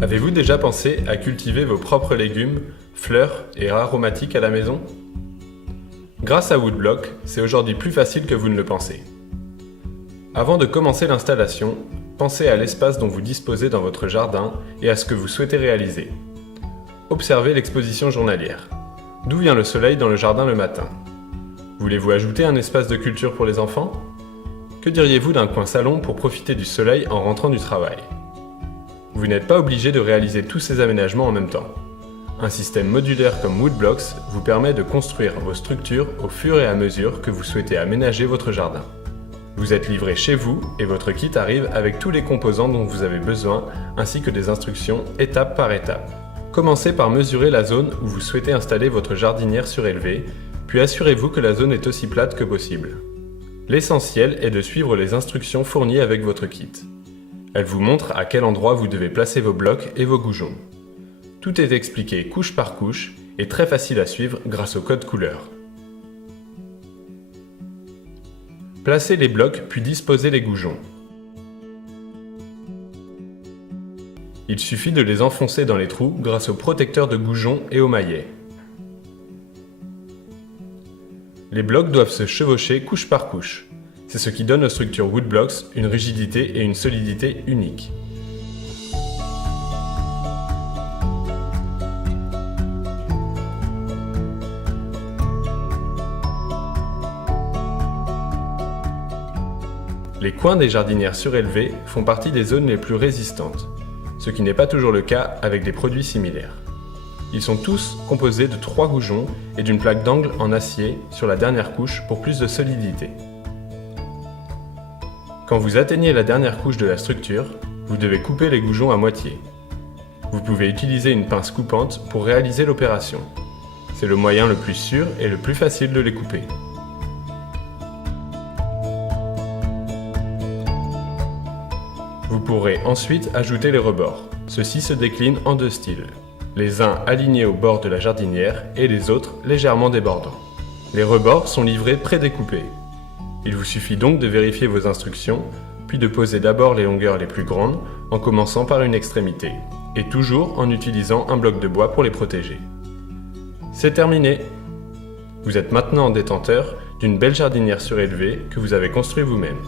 Avez-vous déjà pensé à cultiver vos propres légumes, fleurs et aromatiques à la maison? Grâce à Woodblock, c'est aujourd'hui plus facile que vous ne le pensez. Avant de commencer l'installation, pensez à l'espace dont vous disposez dans votre jardin et à ce que vous souhaitez réaliser. Observez l'exposition journalière. D'où vient le soleil dans le jardin le matin? Voulez-vous ajouter un espace de culture pour les enfants? Que diriez-vous d'un coin salon pour profiter du soleil en rentrant du travail? Vous n'êtes pas obligé de réaliser tous ces aménagements en même temps. Un système modulaire comme Woodblocks vous permet de construire vos structures au fur et à mesure que vous souhaitez aménager votre jardin. Vous êtes livré chez vous et votre kit arrive avec tous les composants dont vous avez besoin ainsi que des instructions étape par étape. Commencez par mesurer la zone où vous souhaitez installer votre jardinière surélevée, puis assurez-vous que la zone est aussi plate que possible. L'essentiel est de suivre les instructions fournies avec votre kit. Elles vous montrent à quel endroit vous devez placer vos blocs et vos goujons. Tout est expliqué couche par couche et très facile à suivre grâce au code couleur. Placez les blocs puis disposez les goujons. Il suffit de les enfoncer dans les trous grâce au protecteur de goujons et au maillet. Les blocs doivent se chevaucher couche par couche. C'est ce qui donne aux structures Woodblocks une rigidité et une solidité uniques. Les coins des jardinières surélevées font partie des zones les plus résistantes, ce qui n'est pas toujours le cas avec des produits similaires. Ils sont tous composés de 3 goujons et d'une plaque d'angle en acier sur la dernière couche pour plus de solidité. Quand vous atteignez la dernière couche de la structure, vous devez couper les goujons à moitié. Vous pouvez utiliser une pince coupante pour réaliser l'opération. C'est le moyen le plus sûr et le plus facile de les couper. Vous pourrez ensuite ajouter les rebords. Ceux-ci se déclinent en 2 styles. Les uns alignés au bord de la jardinière et les autres légèrement débordants. Les rebords sont livrés prédécoupés. Il vous suffit donc de vérifier vos instructions, puis de poser d'abord les longueurs les plus grandes en commençant par une extrémité, et toujours en utilisant un bloc de bois pour les protéger. C'est terminé! Vous êtes maintenant détenteur d'une belle jardinière surélevée que vous avez construite vous-même.